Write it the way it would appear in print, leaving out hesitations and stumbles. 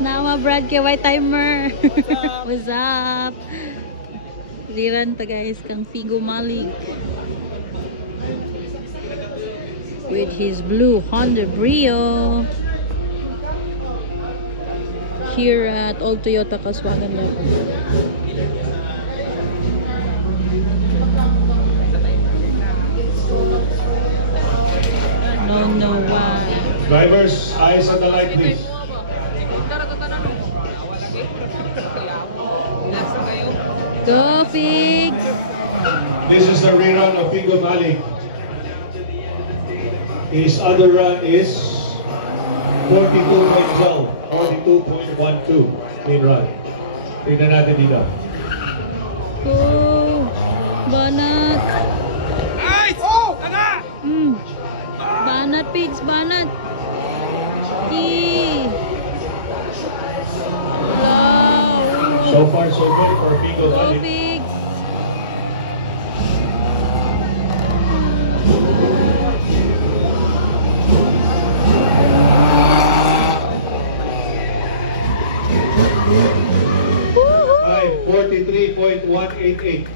Nama Brad kay white timer. What's up? Liran ta guys kang Figo Malik. With his blue Honda Brio. Here at Old Toyota Kaswagan level. No, why? Drivers, eyes on the light, please. Go, Figs! This is the rerun of Figo Malik. His other run is 42.12. 42.12 clean run. Tignan natin dito. Oh, banat. Nice! Oh! Tanga! Banat, Pigs, banat. Wow. So far, so good for Figo Go, Malik. Pigs. Woohoo! 43.188.